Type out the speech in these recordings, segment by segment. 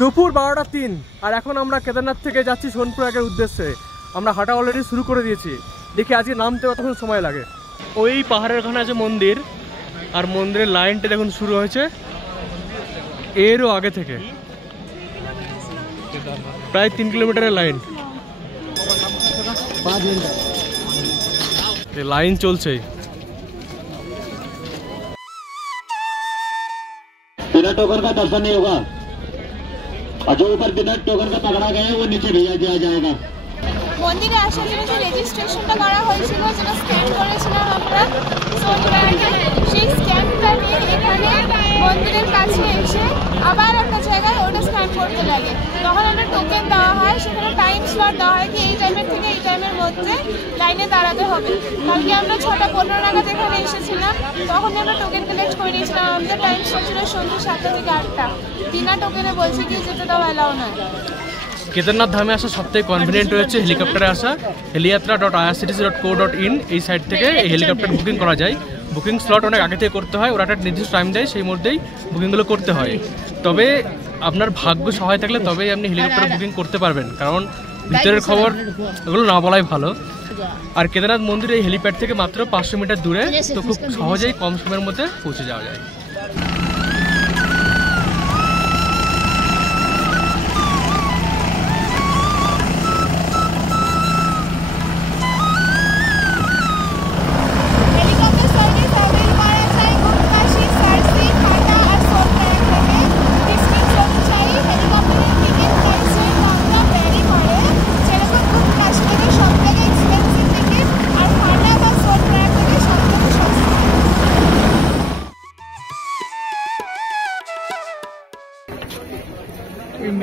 দুপুর 12টা 3 আর এখন আমরা কেদারনাথ থেকে যাচ্ছি সোনপ্রয়াগের উদ্দেশ্যে। আমরা হাঁটা অলরেডি শুরু করে দিয়েছি, দেখি আজকে নামতে কতক্ষণ সময় লাগে। ওই পাহাড়ের ওখানে আছে মন্দির, আর মন্দিরের লাইনটা দেখুন শুরু হয়েছে এরও আগে থেকে, প্রায় 3 কিলোমিটারের লাইন। লাইন চলছে। बिना टोकन का दर्शन नहीं होगा, और जो ऊपर बिना टोकन का पकड़ा गया है वो नीचे भेजा दिया जाएगा। মন্দিরে আসার জন্য যে রেজিস্ট্রেশনটা করা হয়েছিল, যেটা স্ক্যান করেছিলাম আমরা সোনপ্রয়াগে, সেই স্ক্যানটা নিয়ে এখানে মন্দিরের কাছে এসে আবার একটা জায়গায় ওটা স্ক্যান করতে লাগে। তখন আমরা টোকেন দেওয়া হয়, সেখানে টাইম স্লট দেওয়া হয় কি এই টাইমের থেকে এই টাইমের মধ্যে লাইনে দাঁড়াতে হবে। কালকে আমরা 6:15 নাগাদ এখানে এসেছিলাম, তখন আমরা টোকেন কালেক্ট করে নিয়েছিলাম। আমাদের টাইম স্লট ছিল সন্ধ্যে 7টা থেকে 8টা। বিনা টোকেনে বলছে কি যেটা দেওয়া অ্যালাউ নয়। কেদারনাথ ধামে আসা সবথেকে কনভিনিয়েন্ট হচ্ছে হেলিকপ্টারে আসা। heliatra.irctc.co.in এই সাইট থেকে এই হেলিকপ্টার বুকিং করা যায়। বুকিং স্লট অনেক আগে থেকে করতে হয়, ওরা একটা নির্দিষ্ট টাইম দেয়, সেই মধ্যেই বুকিংগুলো করতে হয়। তবে আপনার ভাগ্য সহায় থাকলে তবেই আপনি হেলিকপ্টার বুকিং করতে পারবেন, কারণ ভিতরের খবর এগুলো না বলাই ভালো। আর কেদারনাথ মন্দির এই হেলিপ্যাড থেকে মাত্র 500 মিটার দূরে, তো খুব সহজেই কম সময়ের মধ্যে পৌঁছে যাওয়া যায়।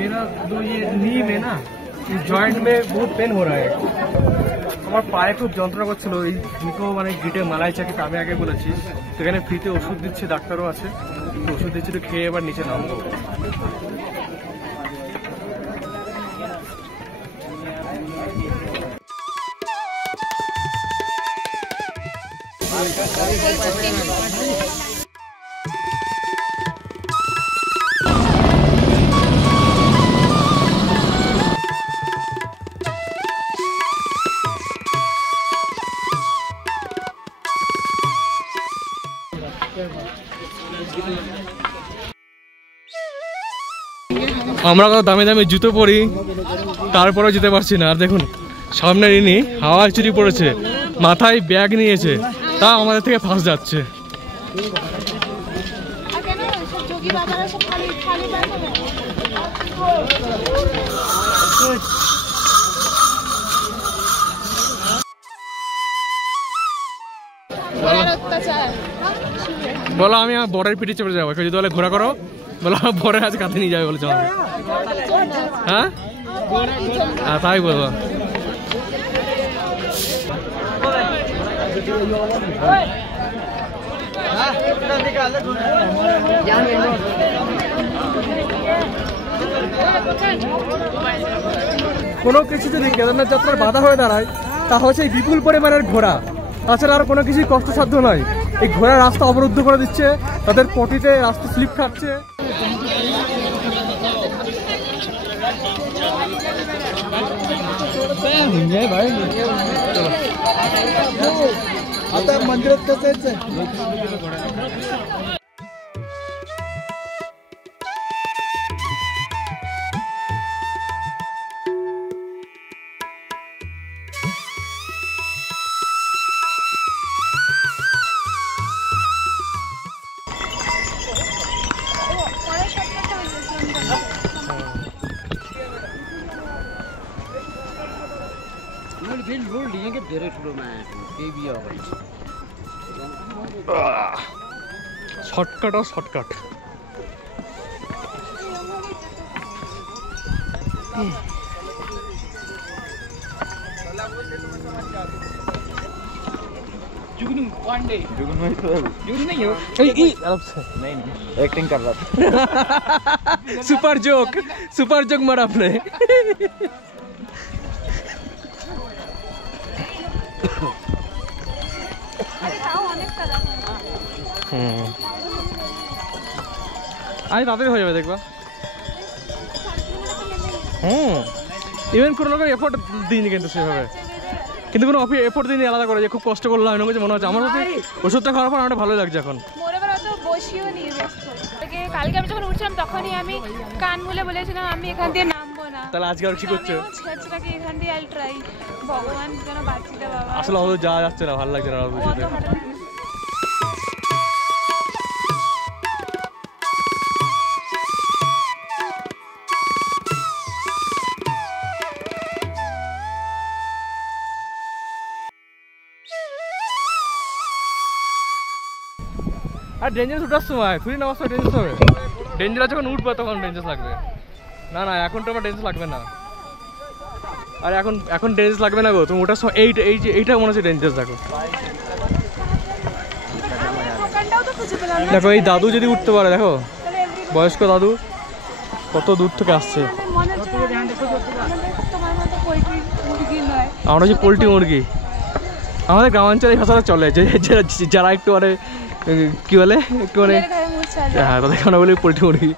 मेरा जो ये नी में ना इस जॉइंट में बहुत पेन हो रहा है। আমার পায়ে খুব যন্ত্রণা করছিল। এই দুটো মানে গিটে মালাই চাকিতে আমি আগে বলেছি, সেখানে ফ্রিতে ওষুধ দিচ্ছে, ডাক্তারও আছে, ওষুধ দিচ্ছে, তো খেয়ে এবার নিচে নামবো। আমরা কত দামি দামি জুতো পরি, তারপরেও যেতে পারছি না। আর দেখুন সামনে ইনি হাওয়ায় চুরি পড়েছে, মাথায় ব্যাগ নিয়েছে, তা আমাদের থেকে ফাঁস যাচ্ছে। বলো আমি আমার বরের পিঠে চেপে যাবো, যদি বলে ঘোরা করো, বলো আমার বরের আজ কাঁধে নিয়ে যাবে বলেছে আমাকে। হ্যাঁ তাই বলবো। কোনো কিছু যদি কেদারনাথ যাত্রার বাধা হয়ে দাঁড়ায়, তা হচ্ছে এই বিপুল পরিমাণের ঘোড়া, তাছাড়া আর কোনো কিছুই কষ্টসাধ্য নয়। এই ঘোড়া রাস্তা অবরুদ্ধ করে দিচ্ছে, তাদের পটিতে রাস্তা স্লিপ খাচ্ছে। आता मंदिरात कसं यायचं? শর্টকাট আর শর্টকাট। जुगनू पांडे, जुगनू नहीं तो जुगनू नहीं हो, अरब से नहीं एक्टिंग कर रहा था। सुपर जोक मारा आपने। আজ তাড়াতাড়ি হয়ে যাবে দেখবা। ইভেন কোনো লোকের এফোর্ট দিইনি কিন্তু সেভাবে, কিন্তু কোনো এফোর্ট দিইনি আলাদা করে যে খুব কষ্ট করলাম এরকম কিছু মনে হচ্ছে। আমার কাছে ওষুধটা খাওয়ার পর আমার ভালোই লাগছে এখন। কালকে আমি যখন উঠছিলাম তখনই আমি কান মুলে বলেছিলাম আমি এখান দিয়ে নামবো না। তাহলে আজকে আর কি করছো? এখান দিয়ে আই ট্রাই, ভগবান যেন বাঁচিয়ে দেয় বাবা। আসলে আমাদের যাওয়া যাচ্ছে না, ভালো লাগছে না। আর ডেঞ্জারাস ওঠার সময় তুই নামার সময় ডেঞ্জারাস হবে, ডেঞ্জারাস যখন উঠবে তখন ডেঞ্জারাস লাগবে। না না এখন তো আমার ডেঞ্জারাস লাগবে না। আর এখন ডেঞ্জারাস লাগবে না গো, তুমি ওটার সময় এইটা মনে হচ্ছে ডেঞ্জারাস। দেখো এই দাদু যদি উঠতে পারে, দেখো বয়স্ক দাদু কত দূর থেকে আসছে। আমরা যে পোলট্রি মুরগি আমাদের গ্রামাঞ্চলে ভাষাটা চলে, যে যারা একটু মানে কি বলে একটু মানে হ্যাঁ তাদের আমরা বলি পোলট্রি মুরগি।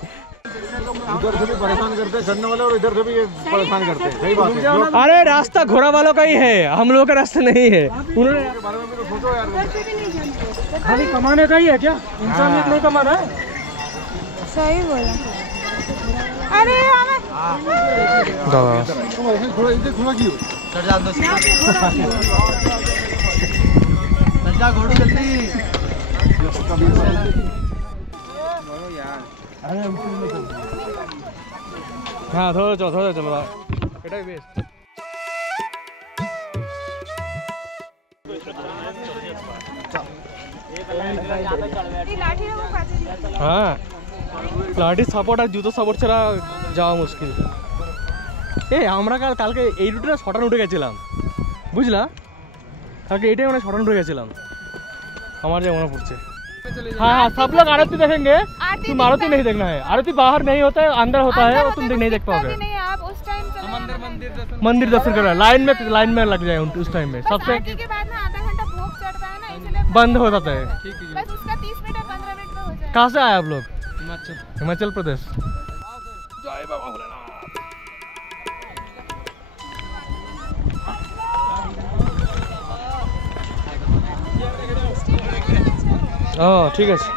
अरे रास्ता घोड़ा वालों का ही है, हम लोगों का रास्ता नहीं है। उन्होंने खाली कमाने का ही है क्या, इंसानियत नहीं कमाना है। सही बोला। अरे घोड़ो जल्दी। हाँ धरो चलो एटाই বেস্ট। হ্যাঁ লাঠি সাপোর্ট আর জুতো সাপোর্ট ছাড়া যাওয়া মুশকিল। আমরা কালকে এই রুটে শটান উঠে গেছিলাম, বুঝলা? কালকে এইটাই মানে শটান উঠে গেছিলাম, আমার যে মনে পড়ছে। हाँ हाँ सब लोग आरती देखेंगे, तुम आरती नहीं देखना है। आरती बाहर नहीं होता है, अंदर होता है, और तुम नहीं देख पाओगे। मंदिर दर्शन करना लाइन में लग जाए उस टाइम में। सबसे के बाद ना आधा घंटा भोग चढ़ता है ना, इसलिए बंद हो जाता है। बस उसका 30 मिनट या 15 मिनट में हो जाए। कहाँ से आए आप लोग? हिमाचल प्रदेश। जय बाबा भोलेनाथ। ঠিক আছে।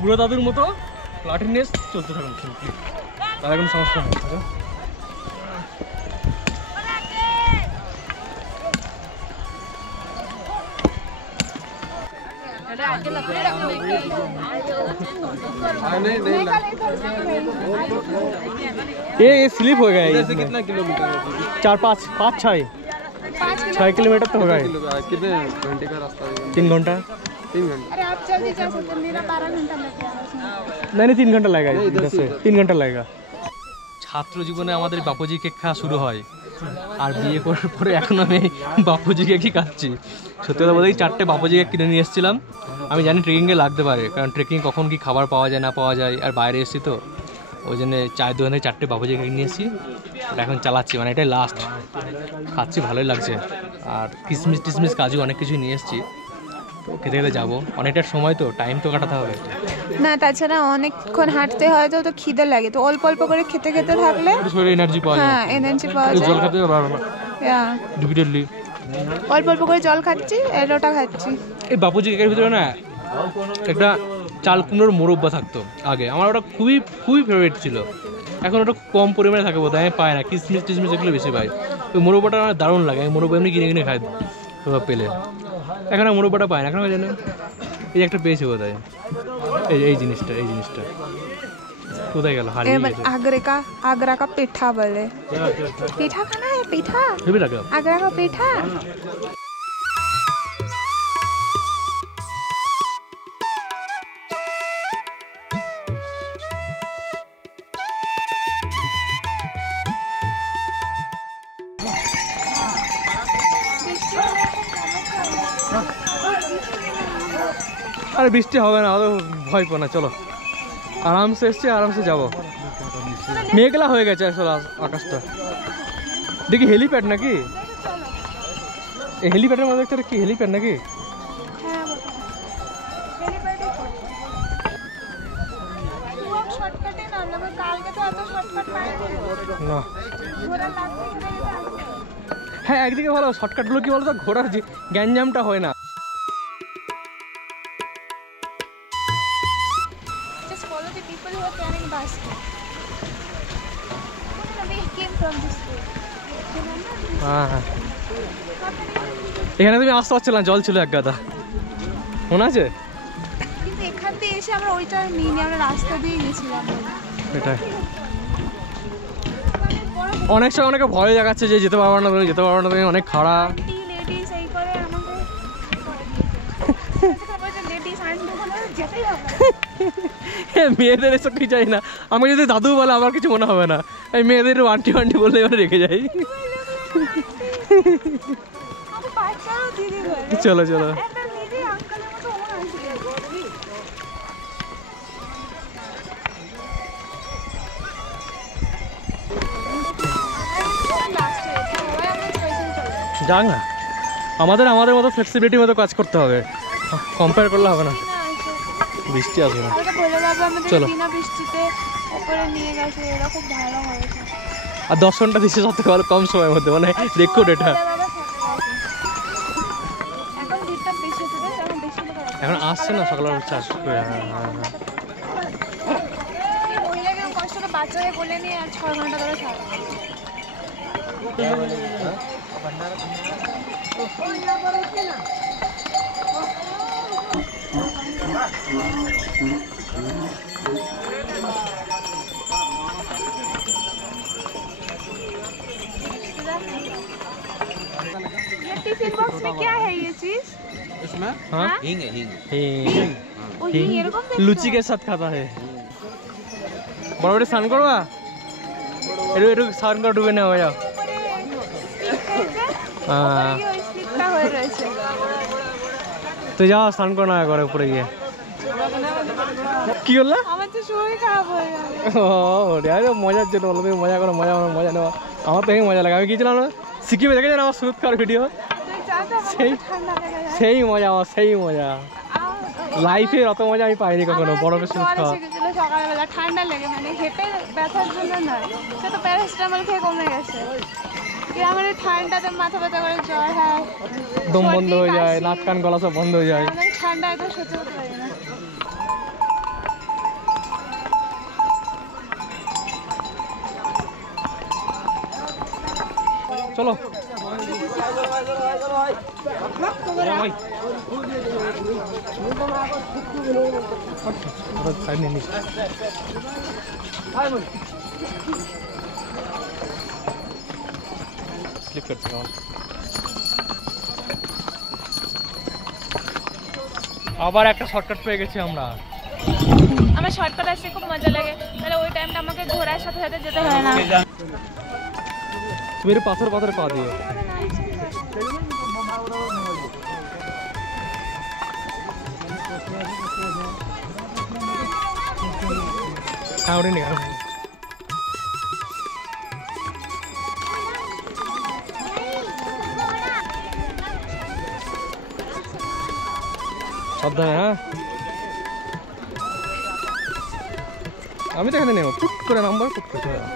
বুড়ো দাদুর মতো লাঠি নিয়ে চলতে থাকুন, তার কোনো সমস্যা নেই। ये स्लिप हो गया। से कितना किलोमीटर? 4-5-6 किलोमीटर तो होगा। कितने घंटे का रास्ता है? 3 घंटा। 3 घंटे? अरे आप जल्दी जा सकते, मेरा 12 घंटा लग गया। नहीं 3 घंटा लगेगा, 3 घंटा लगेगा। ছাত্র জীবনে আমাদের বাপুজি কেক খাওয়া শুরু হয়, আর বিয়ে করার পরে এখন আমি বাপুজি কেকই খাচ্ছি। সত্যি কথা বলতে 4টে বাপুজি কেক কিনে নিয়ে এসেছিলাম। আমি জানি ট্রেকিংয়ে লাগতে পারে, কারণ ট্রেকিং কখন কি খাবার পাওয়া যায় না পাওয়া যায়, আর বাইরে এসেছি তো ওই জন্য চায়ের দোকান থেকে 4টে বাপুজি কেক নিয়ে এসেছি। এখন চালাচ্ছি, মানে এটাই লাস্ট। খাচ্ছি, ভালোই লাগছে। আর কিশমিশ টিশমিশ কাজু অনেক কিছুই নিয়ে এসেছি, তো খেতে খেতে যাবো। অনেকটা সময় তো, টাইম তো কাটাতে হবে না, তাছাড়া অনেকক্ষণ হাঁটতে হয় তো খিদে লাগে, তো অল্প অল্প করে খেতে খেতে থাকলে শরীরে এনার্জি পাওয়া যায়। হ্যাঁ এনার্জি পাওয়া যায়। জল খেতে হবে রিপিটেডলি। অল্প অল্প করে জল খাচ্ছি, এলোটা খাচ্ছি। এই বাপুজি কেকের ভিতরে না একটা চাল কুমড়োর মোরব্বা থাকতো আগে, আমার ওটা খুবই খুবই ফেভারিট ছিল। এখন ওটা কম পরিমাণে থাকে বোধ হয়, আমি পাই না। কিশমিশ টিশমিশ এগুলো বেশি পাই। ওই মোরব্বাটা আমার দারুণ লাগে, আমি মোরব্বা এমনি কিনে কিনে খাই পেলে। এখন আর মোরব্বাটা পাই না, এখন জানো এই একটা পেয়েছি বোধ হয়। এই জিনিসটা কোথায় গেল? आगरा का पेठा बोले। पेठा खाना है? पेठा आगरा का पेठा। আরে বৃষ্টি হবে না, অত ভয় পো না, চলো আরামসে এসছি, আরামসে যাবো। মেঘলা হয়ে গেছে আসলে আকাশটা। দেখি হেলিপ্যাড নাকি? এই হেলিপ্যাডের মধ্যে একটা কি হেলিপ্যাড নাকি? হ্যাঁ শর্টকাটে না, কালকে তো এত শর্টকাট পাইনি না। ঘোড়া লাগছে। হ্যাঁ একদিকে ভালো, শর্টকাটগুলো কি বলতো ঘোড়ার গ্যাঞ্জামটা হয় না। Just follow the people who are carrying baskets. We came from this way. হ্যাঁ হ্যাঁ, এখানে তুমি আসতে পারছিলে না, জল ছিল এক গাদা, মনে আছে? কিন্তু এখান দিয়ে এসে আমরা ওইটা নিয়ে আমরা রাস্তা দিয়ে গেছিলাম। এটাই অনেক সময় অনেকে ভয় দেখাচ্ছে যে যেতে পারবো না তুমি, যেতে পারবো না তুমি, অনেক খাড়া। লেডিস এই করে আমাকে লেডিস যেতেই হবে। মেয়েদের এসব কি চাই না, আমি যদি দাদু বলে আমার কিছু মনে হবে না, এই মেয়েদের আন্টি আন্টি বললে এবার রেখে যাই। চলো চলো যাক না, আমাদের মতো ফ্লেক্সিবিলিটির মতো কাজ করতে হবে, কম্পেয়ার করলে হবে না। বৃষ্টি আসবে না, চলো। আর দর্শনটা দিচ্ছে সব থেকে ভালো কম সময়ের মধ্যে, মানে রেকর্ড এটা। এখন আসছে না, সকালে চাষ করে। বাচ্চাদের বলে নিয়ে আর 6 ঘন্টা ধরে থাকবে। टिफिन बॉक्स में क्या है ये चीज? इसमें हाँ हींग है, हींग। हींग ओ हींग এরকম দেখতে? लुची के साथ खाता है। বড় বড় স্নান করবা, একটু একটু স্নান করে ডুবে নেওয়া যাও। হ্যাঁ তুই যাও স্নান করো না করে উপরে গিয়ে। কি করলা? আমার তো শরীর খারাপ হয়ে গেল। ও রে, মজার জন্য বলো, তুমি মজা করো, মজা নেওয়া। আমার তো মজা লাগে, আমি গিয়েছিলাম না সিকিমে, দেখে জানো আমার সুরত খাওয়ার ভিডিও, সেই মজা আমার, সেই মজা লাইফে অত মজা আমি পাইনি কখনো, বরফের সুরত খাওয়া। সকালবেলা ঠান্ডা লেগে, মানে হেঁটে ব্যথার জন্য নয়, সে তো প্যারাসিটামল খেয়ে কমে গেছে। আমার ঠান্ডাতে মাথা ব্যথা করে, জ্বর হয়, দম বন্ধ হয়ে যায়, নাক কান গলা সব বন্ধ হয়ে যায়। ঠান্ডায় তো সহ্য করতে পারি না। চলো স্লিপ করছে। আবার একটা শর্টকাট পেয়ে গেছি আমরা। আমার শর্টকাট আসতে খুব মজা লাগে, তাহলে ওই টাইমটা আমাকে ঘোড়ার সাথে সাথে যেতে হয় না। তুমি পাথর পাথরে পা দিও। কাউরে নেই সাবধানে। হ্যাঁ আমি তো এখানে নেব, ফুট করে নাম্বার ফুট করতে হবে।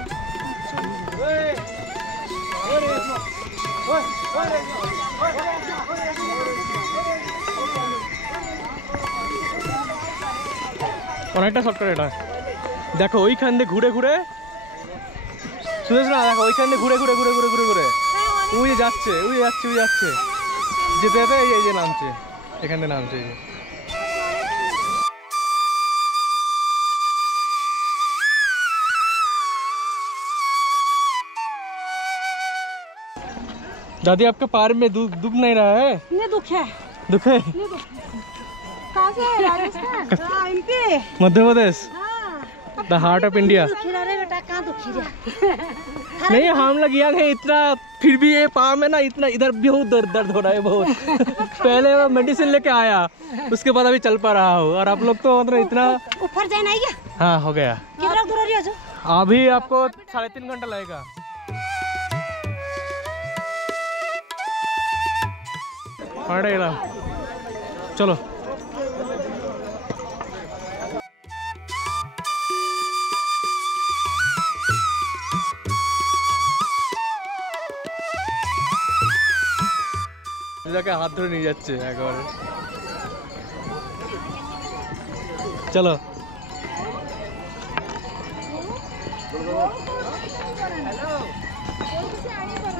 অনেকটা শর্টকাট এটা। দেখো ওইখান দিয়ে ঘুরে ঘুরে, শুনেছ না, দেখো ওইখান দিয়ে ঘুরে ঘুরে ঘুরে ঘুরে ঘুরে ঘুরে ওই যাচ্ছে, ওই যাচ্ছে, ওই যাচ্ছে, যেতে যেতে এই যে নামছে, এখান দিয়ে নামছে। এই যে दादी आपके पैर में दुख नहीं रहा है? ये दुख है। दुख है? कहाँ से है? Rajasthan? MP. Madhya Pradesh, the heart of India. बेटा कहाँ दुखी रहा? नहीं हम लोग यहाँ है इतना, फिर भी ये पाँव में ना इतना, इधर बहुत दर्द हो रहा है बहुत। पहले वो मेडिसिन लेके आया, उसके बाद अभी चल पा रहा हूँ, और आप लोग तो मतलब इतना ऊपर जाए नहीं क्या? हाँ हो गया। कितना दूर हो रही है? अभी आपको 3.5 घंटा लगेगा। चलो जाके हाथ धরে নিয়ে যাচ্ছে একবারে। चलो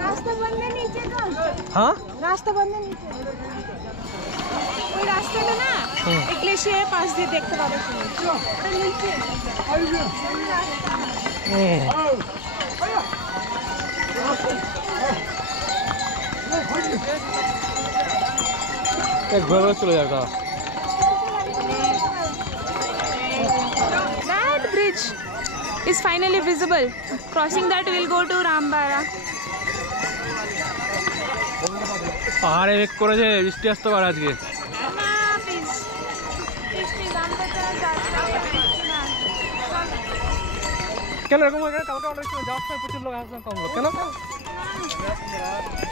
रास्ता बंद है नीचे तो। हाँ रास्ता बंद है नीचे। ওই রাস্তাটা না এই গ্লেশিয়ারের পাশ দিয়ে দেখতে পাবে তুমি। ওটা নিচে। एक घर चले जाएगा। That bridge is finally visible. Crossing that we'll go to Rambara. পাহাড়ে বেক করেছে, বৃষ্টি আসতে পারে আজকে। না please. Please আমরা যাচ্ছি না। কেন এরকম হয়? কালকে অনেক সময় যাওয়ার সময় প্রচুর লোক আসলে কম লোক কেন?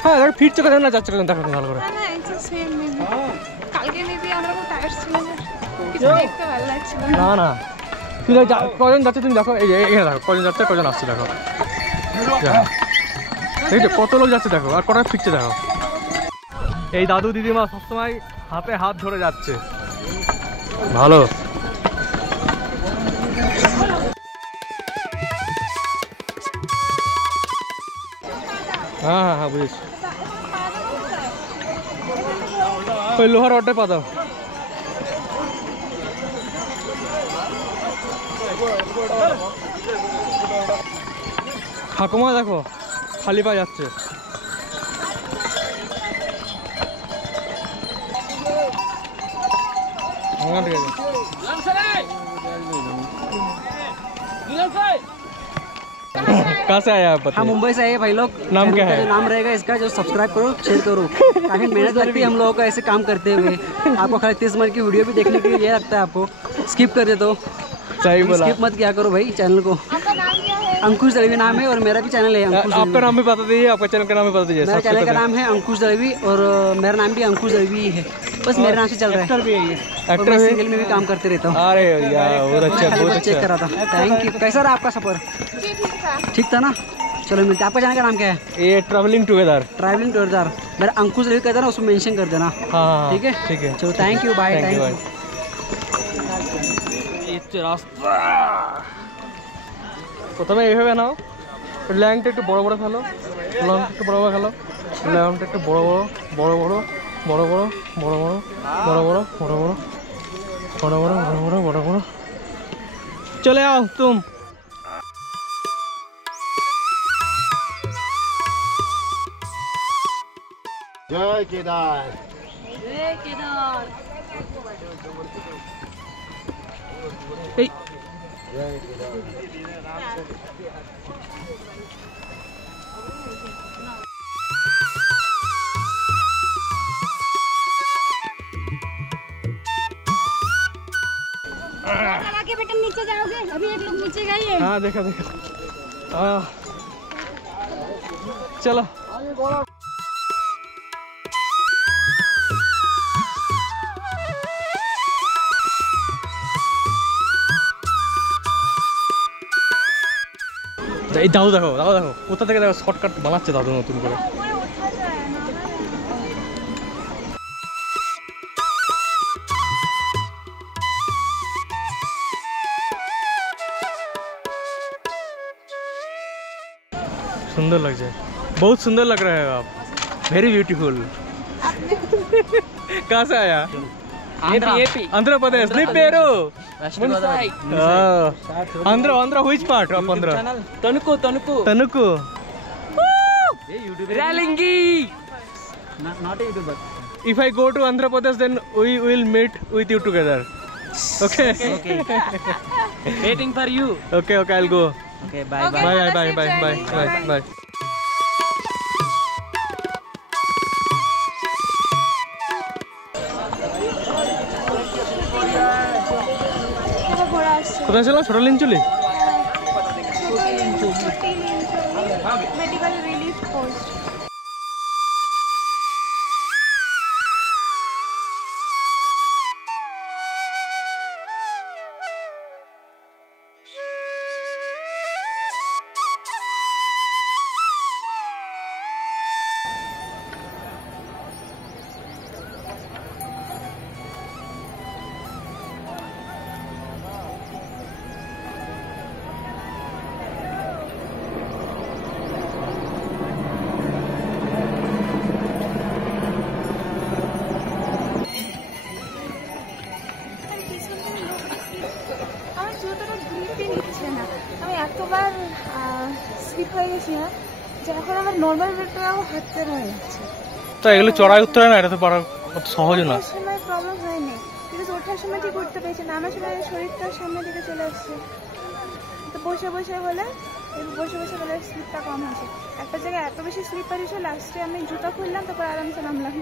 হ্যাঁ দেখ ফিরছে কেন না যাচ্ছে কেন দেখো ভালো করে। না না it's the same maybe. কালকে মেবি আমরা খুব টায়ার্ড ছিলাম, কিছু দেখতে ভালো লাগছিল না। না না তুই কজন যাচ্ছে তুমি দেখো, এই যে এখানে দেখো কজন যাচ্ছে কজন আসছে দেখো, এই যে কত লোক যাচ্ছে দেখো আর কটা ফিরছে দেখো। এই দাদু দিদিমা সবসময় হাতে হাত ধরে যাচ্ছে, ভালো। হ্যাঁ হ্যাঁ হ্যাঁ বুঝেছি, ওই লোহার রডে পা দাও। ঠাকুমা দেখো খালি পা যাচ্ছে। कहाँ से आया आप? हम मुंबई से आए भाई लोग। नाम क्या है? जो नाम रहेगा इसका, जो सब्सक्राइब करो शेयर करो। काफी मेहनत लगती है हम लोगों को ऐसे काम करते हुए। आपको खाली 30 मिनट की वीडियो भी देखने के लिए ये लगता है आपको स्किप कर देते हो। सही बोला। स्किप मत किया करो भाई चैनल को। आपका नाम क्या है? अंकुश दलवी नाम है और मेरा भी चैनल है अंकुश आपका दलवी। नाम भी बता दीजिए, आपका चैनल का नाम भी बता दीजिए। मेरा चैनल का नाम है अंकुश दलवी और मेरा नाम भी अंकुश दलवी ही है, बस मेरे नाम से चल रहा है। एक्टर भी है ये, और मैं सीरियल में भी काम करते रहता हूँ। अरे यार बहुत अच्छा, बहुत चेक अच्छा। करा था। Thank you. कैसा रहा आपका सफर? जी ठीक था। ठीक था ना? चलो मिलते हैं। आपका चैनल का नाम क्या है? ये ट्रैवलिंग टुगेदर। ट्रैवलिंग टूरदार। मेरा अंकुश दलवी कहता ना, उसमें मेंशन कर देना। हाँ ठीक है ठीक है। चलो thank you bye. Thank you. রাস্তা প্রথমে এইভাবে নাও, ল্যাংটা একটু বড় বড় ফেলো, লংটা একটু বড় বড় ফেলো, ল্যাংটা একটু বড় বড় বড় বড় বড় বড় বড় বড় বড় বড় বড় বড় বড় বড় বড় বড় বড় বড়। চলে आओ तुम। जय केदार। এই लगा के बेटा नीचे जाओगे, अभी एक लोग नीचे गए हैं। हाँ देखा देखा। चलो এই দাদু দেখো, দাদু দেখো কোথা থেকে দেখো শর্টকাট বানাচ্ছে দাদু নতুন করে। ऊपर उठा जाए ना। सुंदर लग जाए, बहुत सुंदर लग रहे हो आप, वेरी ब्यूटीफुल। कहाँ से आया? आंध्र प्रदेश। नहीं पेरू Andhra Andhra which part of Andhra? Tanuku Tanuku Tanuku. रालिंगी not a YouTuber. If I go to Andhra Pradesh, then we will meet with you together. Okay. Waiting for you. Okay. Okay. I'll go. Okay bye Okay. Bye. have a Bye. safe Bye. Bye. journey. Bye. Bye. Bye. ঘোড়া আসছে। কোথায় ছিলাম? ছোট লিঞ্চুলি। হয়ে গেছি না যে এখন আমার নর্মাল ব্রেকটাও হাঁটতে হয়ে যাচ্ছে। তো এগুলো চড়াই উত্তরায় না, এটা তো পারা অত সহজ না। ওঠার সময় প্রবলেম হয়নি, কিন্তু ওঠার সময় ঠিক উঠতে পেরেছি না, আমার সময় শরীরটা সামনের দিকে চলে আসছে। তো বসে বসে হলে স্লিপটা কম হয়েছে। একটা জায়গায় এত বেশি স্লিপ পারিয়েছে, লাস্টে আমি জুতা খুললাম, তারপর আরামসে নামলাম।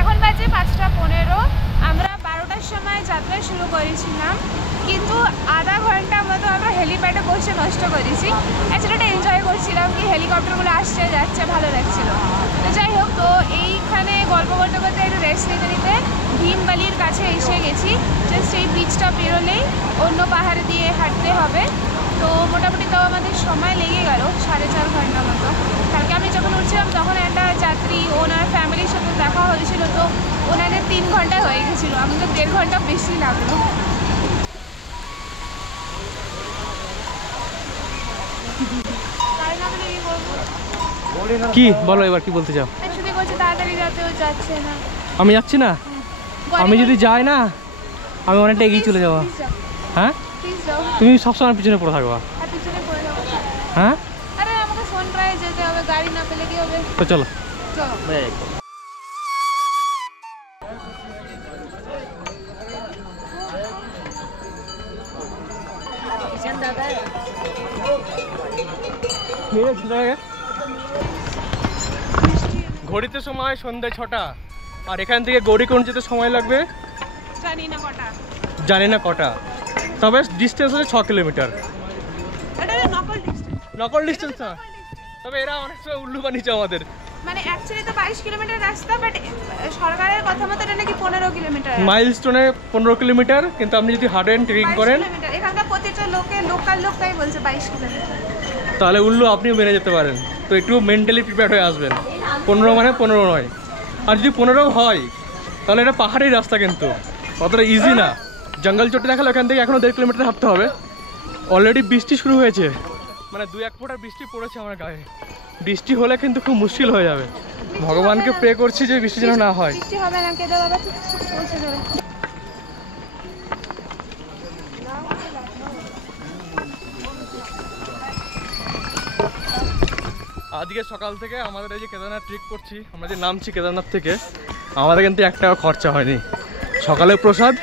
এখন বাজে 5:15। আমরা 12টার সময় যাত্রা শুরু করেছিলাম, কিন্তু আধা ঘন্টার মতো আমরা হেলিপ্যাডে বসে নষ্ট করেছি। অ্যাকচুয়ালি এনজয় করছিলাম কি হেলিকপ্টারগুলো আসছে যাচ্ছে, ভালো লাগছিল। তো যাই হোক, তো এইখানে গল্প করতে করতে একটু রেস্ট নিতে নিতে ভীমবালির কাছে এসে গেছি। জাস্ট এই ব্রিজটা পেরোলেই অন্য পাহাড় দিয়ে হাঁটতে হবে। তো মোটামুটি তাও আমাদের সময় লেগে গেল 4.5 ঘন্টা মতো। কালকে আমি যখন উঠছিলাম তখন একটা যাত্রী ওনার ফ্যামিলির সাথে দেখা হয়েছিল, তো ওনাদের 3 ঘন্টা হয়ে গেছিলো, আমাদের 1.5 ঘন্টা বেশি লাগলো। কি বলো এবার, কি বলতে চাও? শুধু বলছে তাড়াতাড়ি যাতেও যাচ্ছে না। আমি যাচ্ছি না, আমি যদি যাই না আমি অনেকটা এগিয়ে চলে যাবো। হ্যাঁ, প্লিজ যাও। তুমি সবসময় পিছনে পড়ে থাকবা। আর পিছনে পড়ে যাবো। হ্যাঁ, আরে আমাকে ফোন ট্রাই যেতে হবে, গাড়ি না পেলে কি হবে? তো চলো। চলো। ঘড়িতে সময় সন্ধ্যা 6টা, আর এখান থেকে গৌরীকুণ্ড যেতে সময় লাগবে জানি না কটা, তবে ডিস্টেন্স হচ্ছে 6 কিলোমিটার। নকল ডিস্টেন্স না, তবে এরা অনেক সময় উল্লু বানিয়েছে আমাদের। মানে অ্যাকচুয়ালি তো 22 কিলোমিটার রাস্তা, বাট সরকারের কথা মতো এটা নাকি 15 কিলোমিটার। মাইলস্টোনে 15 কিলোমিটার, কিন্তু আপনি যদি হার্ড ট্রেকিং করেন এখানকার প্রতিটা লোকাল লোক তাই বলছে 22 কিলোমিটার। তাহলে উল্লু আপনিও মেনে যেতে পারেন। তো একটু মেন্টালি প্রিপেয়ার হয়ে আসবেন। 15 মানে 15 নয়, আর যদি 15 হয় তাহলে এটা পাহাড়ি রাস্তা, কিন্তু অতটা ইজি না। জঙ্গল চটে দেখালো এখান থেকে এখনও 1.5 কিলোমিটার হাঁটতে হবে। অলরেডি বৃষ্টি শুরু হয়েছে, মানে 2-1 ফোঁটা বৃষ্টি পড়েছে আমার গায়ে। বৃষ্টি হলে কিন্তু খুব মুশকিল হয়ে যাবে। ভগবানকে প্রে করছি যে বৃষ্টি যেন না হয়। বৃষ্টি হবে না, কেদে বাবা চুপ পৌঁছে যাবে। আজকে সকাল থেকে আমাদের এই যে কেদারনাথ ট্রেক করছি, আমরা যে নামছি কেদারনাথ থেকে, আমাদের কিন্তু 1 টাকা খরচা হয়নি। সকালে প্রসাদ,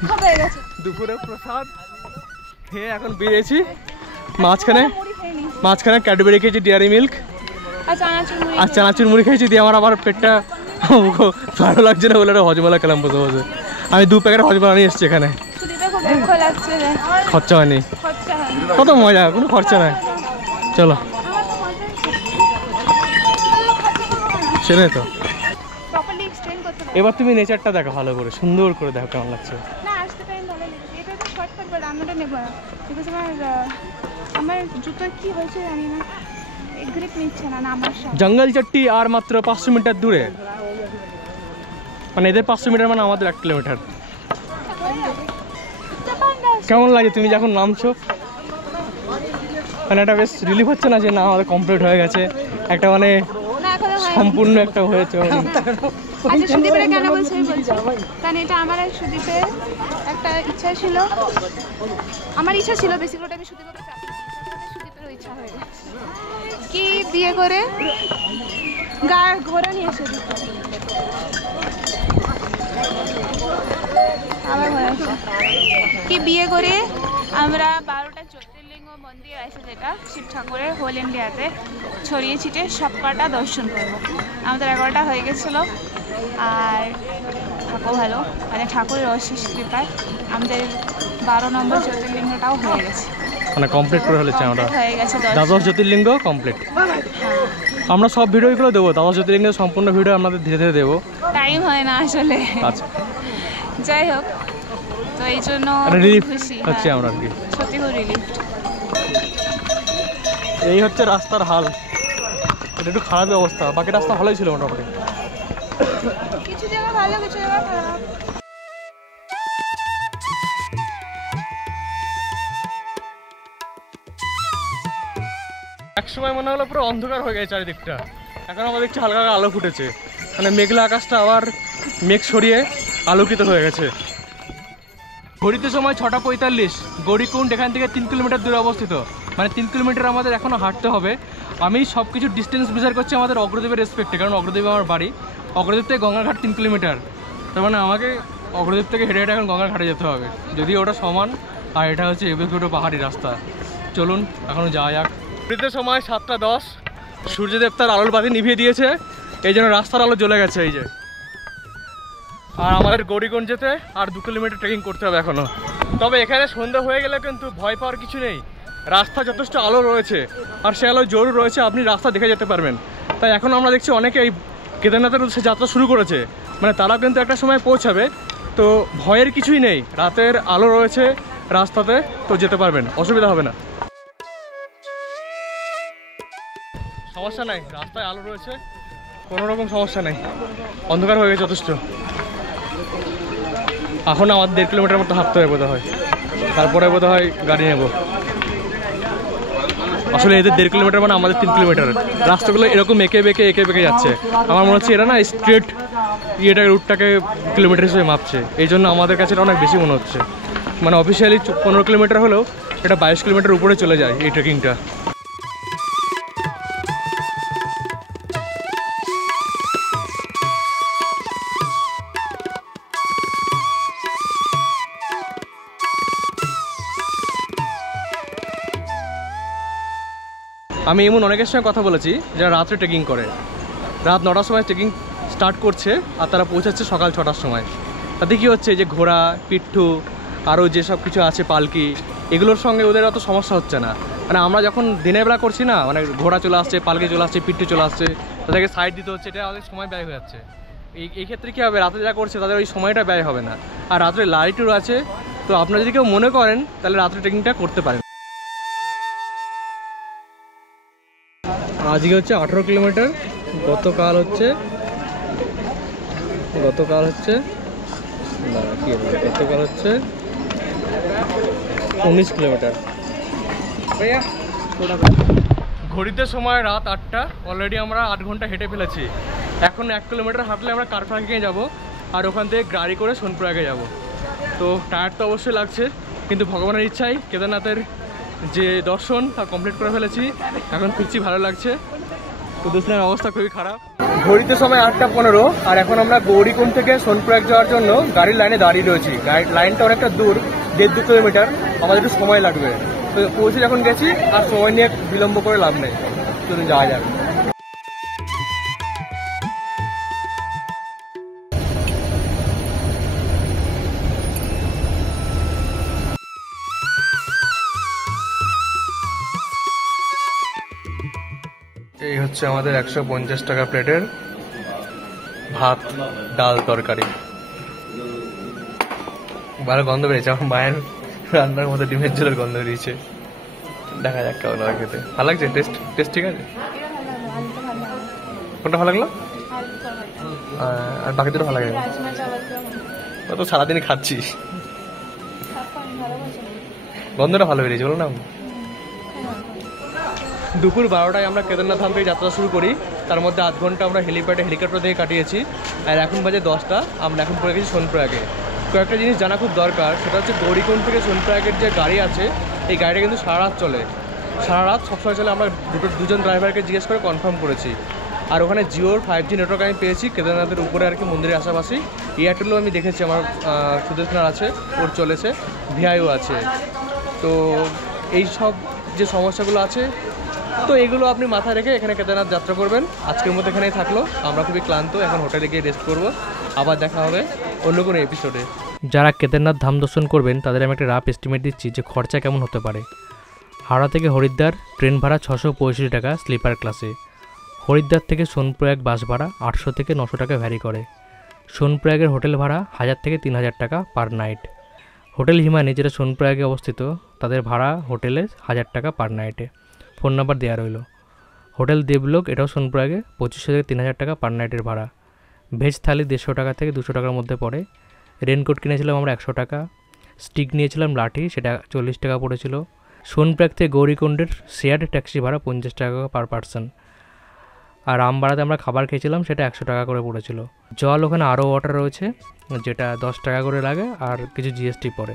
দুঃখ পেয়ে গেছে। দুপুরে প্রসাদ খেয়ে এখন বেরিয়েছি। মাঝখানে ক্যাডবেরি খেয়েছি, ডেয়ারি মিল্ক আর চানাচুর মুড়ি খেয়েছি। দিয়ে আমার আবার পেটটা ভালো লাগছে না বলে হজমলা খেলাম বসে বসে। আমি 2 প্যাকেট হজমলা নিয়ে এসেছি এখানে। খরচা হয়নি, কত মজা, কোনো খরচা নাই। চলো সেটাই তো। এবার তুমি নেচারটা দেখো ভালো করে, সুন্দর করে দেখো কেমন লাগছে। না আসতে টাইম ভালো লেগেছে। এটা তো শর্টকাট বলে রান্নাটা নেব না, বিকজ আমার জুতো কি হয়েছে জানি না, গ্রিপ নিচ্ছে না আমার সাথে। জঙ্গল চট্টি আর মাত্র 500 মিটার দূরে, মানে এদের 500 মিটার মানে আমাদের 1 কিলোমিটার। কেমন লাগে তুমি যখন নামছো? মানে এটা বেশ রিলিফ হচ্ছে না যে না আমাদের কমপ্লিট হয়ে গেছে, একটা মানে সম্পূর্ণ একটা হয়েছে। আচ্ছা সুদীপের কেন বলছি কারণ এটা আমার এক সুদীপের একটা ইচ্ছা ছিল, আমার ইচ্ছা ছিল বেসিক্যালি আমি সুদীপকে সুদীপেরও ইচ্ছা হয়ে গেছে কি বিয়ে করে ঘোরা নিয়ে এসে দিত আবার কি বিয়ে করে আমরা 12টা জ্যোতির্লিঙ্গ মন্দির আছে যেটা শিব ঠাকুরের হোল ইন্ডিয়াতে ছড়িয়ে ছিটে সব কটা দর্শন করবো। আমাদের 11টা হয়ে গেছিলো আর থাকো ভালো, মানে ঠাকুরের অশেষ কৃপায় আমাদের 12 নম্বর জ্যোতির্লিঙ্গটাও হয়ে গেছে, মানে কমপ্লিট করে ফেলেছি আমরা। হয়ে গেছে দ্বাদশ জ্যোতির্লিঙ্গ কমপ্লিট। আমরা সব ভিডিওগুলো দেবো, দ্বাদশ জ্যোতির্লিঙ্গের সম্পূর্ণ ভিডিও আমাদের ধীরে ধীরে দেবো, টাইম হয় না আসলে। আচ্ছা যাই হোক, তো এই জন্য রিলিফ খুশি হচ্ছে আমরা আর কি। সত্যি খুব রিলিফ। এই হচ্ছে রাস্তার হাল, এটা একটু খারাপই অবস্থা, বাকি রাস্তা ভালোই ছিল মোটামুটি। কিছু জায়গা ভালো, কিছু জায়গা খারাপ। একসময় মনে হলো পুরো অন্ধকার হয়ে গেছে চারিদিকটা, এখন আমরা দেখছি হালকা হালকা আলো ফুটেছে, মানে মেঘলা আকাশটা আবার মেঘ সরিয়ে আলোকিত হয়ে গেছে। ঘড়িতে সময় 6:45, গৌরীকুণ্ড এখান থেকে 3 কিলোমিটার দূরে অবস্থিত, মানে 3 কিলোমিটার আমাদের এখনও হাঁটতে হবে। আমি সব কিছু ডিস্টেন্স বিচার করছি আমাদের অগ্রদেবের রেসপেক্টে, কারণ অগ্রদেব আমার বাড়ি, অগ্রদেব থেকে গঙ্গাঘাট 3 কিলোমিটার, তার মানে আমাকে অগ্রদেব থেকে হেঁটে হেঁটে এখন গঙ্গাঘাটে যেতে হবে, যদি ওটা সমান, আর এটা হচ্ছে এবেকুটো পাহাড়ি রাস্তা। চলুন এখনও যাওয়া যাক। ঘড়িতে সময় 7:10, সূর্যদেব তার আলোর বাতি নিভিয়ে দিয়েছে, এই জন্য রাস্তার আলো জ্বলে গেছে এই যে। আর আমাদের গৌরীকুণ্ড যেতে আর 2 কিলোমিটার ট্রেকিং করতে হবে এখনও। তবে এখানে সন্ধ্যা হয়ে গেলে কিন্তু ভয় পাওয়ার কিছু নেই, রাস্তা যথেষ্ট আলো রয়েছে, আর সে আলো জোর রয়েছে, আপনি রাস্তা দেখে যেতে পারবেন। তাই এখন আমরা দেখছি অনেকে এই কেদারনাথের উদ্দেশ্যে যাত্রা শুরু করেছে, মানে তারা কিন্তু একটা সময় পৌঁছাবে, তো ভয়ের কিছুই নেই, রাতের আলো রয়েছে রাস্তাতে, তো যেতে পারবেন, অসুবিধা হবে না, সমস্যা নাই, রাস্তায় আলো রয়েছে, কোনো রকম সমস্যা নেই। অন্ধকার হয়ে গেছে যথেষ্ট, এখন আমাদের 1.5 কিলোমিটার মতো হাঁটতে হবে বোধ হয়, তারপরে বোধ হয় গাড়ি নেব। আসলে এদের 1.5 কিলোমিটার মানে আমাদের 3 কিলোমিটার, রাস্তাগুলো এরকম এঁকে বেঁকে যাচ্ছে, আমার মনে হচ্ছে এরা না স্ট্রেট রুটটাকে কিলোমিটার হিসেবে মাপছে, এই জন্য আমাদের কাছে এটা অনেক বেশি মনে হচ্ছে, মানে অফিসিয়ালি 15 কিলোমিটার হলেও এটা 22 কিলোমিটার উপরে চলে যায় এই ট্রেকিংটা। আমি এমন অনেকের সঙ্গে কথা বলেছি যারা রাত্রে ট্রেকিং করে, রাত 9টার সময় ট্রেকিং স্টার্ট করছে আর তারা পৌঁছাচ্ছে সকাল 6টার সময়। তাতে কী হচ্ছে, যে ঘোড়া, পিঠু, আরও যেসব কিছু আছে পালকি, এগুলোর সঙ্গে ওদের অত সমস্যা হচ্ছে না। মানে আমরা যখন দিনের বেলা করছি না, মানে ঘোড়া চলে আসছে, পালকি চলে আসছে, পিঠু চলে আসছে, তাদেরকে সাইড দিতে হচ্ছে, এটা অনেক সময় ব্যয় হয়ে যাচ্ছে। এই ক্ষেত্রে কী হবে, রাতে যারা করছে তাদের ওই সময়টা ব্যয় হবে না, আর রাত্রে লাইটও আছে, তো আপনারা যদি কেউ মনে করেন তাহলে রাত্রে ট্রেকিংটা করতে পারেন। আজকে হচ্ছে 18 কিলোমিটার, গতকাল হচ্ছে গতকাল হচ্ছে 19 কিলোমিটার। ঘড়িতে সময় রাত 8টা, অলরেডি আমরা 8 ঘন্টা হেঁটে ফেলেছি। এখন 1 কিলোমিটার হাঁটলে আমরা কারফাঙ্গে যাব, আর ওখান থেকে গাড়ি করে সোনপ্রয়াগে যাব। তো টায়ার্ড তো অবশ্যই লাগছে, কিন্তু ভগবানের ইচ্ছায় কেদারনাথের যে দর্শন তা কমপ্লিট করে ফেলেছি, এখন ফিরছি, ভালো লাগছে। তো দুদিনের অবস্থা খুবই খারাপ। ঘড়িতে সময় 8:15, আর এখন আমরা গৌরীকুণ্ড থেকে সোনপ্রয়াগ যাওয়ার জন্য গাড়ির লাইনে দাঁড়িয়ে রয়েছি। লাইনটা অনেকটা দূর, 1.5-2 কিলোমিটার, আমাদের একটু সময় লাগবে। তো পৌঁছে যখন গেছি আর সময় নিয়ে বিলম্ব করে লাভ নেই, চলুন যাওয়া যাবে। এই হচ্ছে আমাদের 150 টাকা প্লেটের ভাত, ডাল, তরকারি। ভালো গন্ধ বেরিয়েছে, আমার মায়ের রান্নার মধ্যে ডিমের ঝোলের গন্ধ বেরিয়েছে। দেখা যাক কেমন হয় খেতে। ভালো লাগছে? টেস্ট ঠিক আছে? কোনটা ভালো লাগলো? আর বাকি দুটো ভালো লাগে? তো সারাদিনই খাচ্ছি, গন্ধটা ভালো বেরিয়েছে, বলো না। দুপুর 12টায় আমরা কেদারনাথ ধাম থেকে যাত্রা শুরু করি, তার মধ্যে 8 ঘন্টা আমরা হেলিকপ্টার থেকে কাটিয়েছি, আর এখন বাজে 10টা, আমরা এখন পড়ে গেছি সোনপ্রয়াগে। কয়েকটা জিনিস জানা খুব দরকার, সেটা হচ্ছে গৌরীকুণ্ড থেকে সোনপ্রয়াগের যে গাড়ি আছে, এই গাড়িটা কিন্তু সারা রাত চলে, সারা রাত সবসময় চলে। আমরা দুজন ড্রাইভারকে জিজ্ঞেস করে কনফার্ম করেছি। আর ওখানে জিওর 5G নেটওয়ার্ক আমি পেয়েছি কেদারনাথের উপরে আর কি, মন্দিরের আশেপাশে। এয়ারটেলও আমি দেখেছি, আমার সুদেশনার আছে, ওর চলেছে, ভিআইও আছে। তো এই সব যে সমস্যাগুলো আছে, তো এগুলো আপনি মাথায় রেখে এখানে কেদারনাথ যাত্রা করবেন। আজকের মতো এখানেই থাকলো, আমরা খুবই ক্লান্ত, এখন হোটেলে গিয়ে রেস্ট করব, আবার দেখা হবে অন্য কোনো এপিসোডে। যারা কেদারনাথ ধাম দর্শন করবেন তাদের আমি একটা রাফ এস্টিমেট দিচ্ছি যে খরচা কেমন হতে পারে। হাওড়া থেকে হরিদ্বার ট্রেন ভাড়া 665 টাকা স্লিপার ক্লাসে। হরিদ্বার থেকে সোনপ্রয়াগ বাস ভাড়া 800 থেকে 900 টাকা ভ্যারি করে। সোনপ্রয়াগের হোটেল ভাড়া 1000 থেকে 3000 টাকা পার নাইট। হোটেল হিমানি যেটা সোনপ্রয়াগে অবস্থিত, তাদের ভাড়া হোটেলে 1000 টাকা পার নাইটে। ফোন নাম্বার দেওয়া রইল। হোটেল দেবলোক, এটাও সোনপ্রয়াগে, 2500 থেকে 3000 টাকা পার নাইটের ভাড়া। ভেজ থালি 150 টাকা থেকে 200 টাকার মধ্যে পড়ে। রেনকোট কিনেছিলাম আমরা 100 টাকা। স্টিক নিয়েছিলাম লাঠি, সেটা 40 টাকা পড়েছিল। সোনপ্রয়াগ থেকে গৌরীকুণ্ডের শেয়ার্ড ট্যাক্সি ভাড়া 50 টাকা পার পার্সন। আর আমবাড়াতে আমরা খাবার খেয়েছিলাম, সেটা 100 টাকা করে পড়েছিল। জল ওখানে আরও ওয়াটার রয়েছে, যেটা 10 টাকা করে লাগে আর কিছু জিএসটি পড়ে।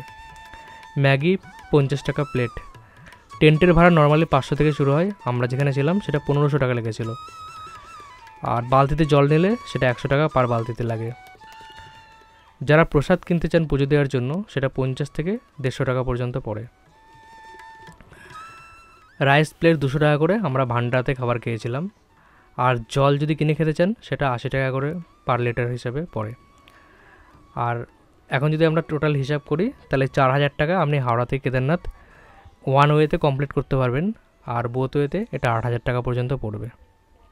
ম্যাগি 50 টাকা প্লেট। টেন্টের ভাড়া নর্মালি 500 থেকে শুরু হয়, আমরা যেখানে ছিলাম সেটা 1500 টাকা লেগেছিল। আর বালতিতে জল নিলে সেটা 100 টাকা পার বালতিতে লাগে। যারা প্রসাদ কিনতে চান পুজো দেওয়ার জন্য, সেটা 50 থেকে 150 টাকা পর্যন্ত পড়ে। রাইস প্লেট 200 টাকা করে আমরা ভান্ডারাতে খাবার খেয়েছিলাম। আর জল যদি কিনে খেতে চান সেটা 80 টাকা করে পার লিটার হিসাবে পড়ে। আর এখন যদি আমরা টোটাল হিসাব করি তাহলে 4000 টাকা আপনি হাওড়া থেকে কেদারনাথ ওয়ান ওয়েতে কমপ্লিট করতে পারবেন, আর বোথ ওয়েতে এটা 8000 টাকা পর্যন্ত পড়বে।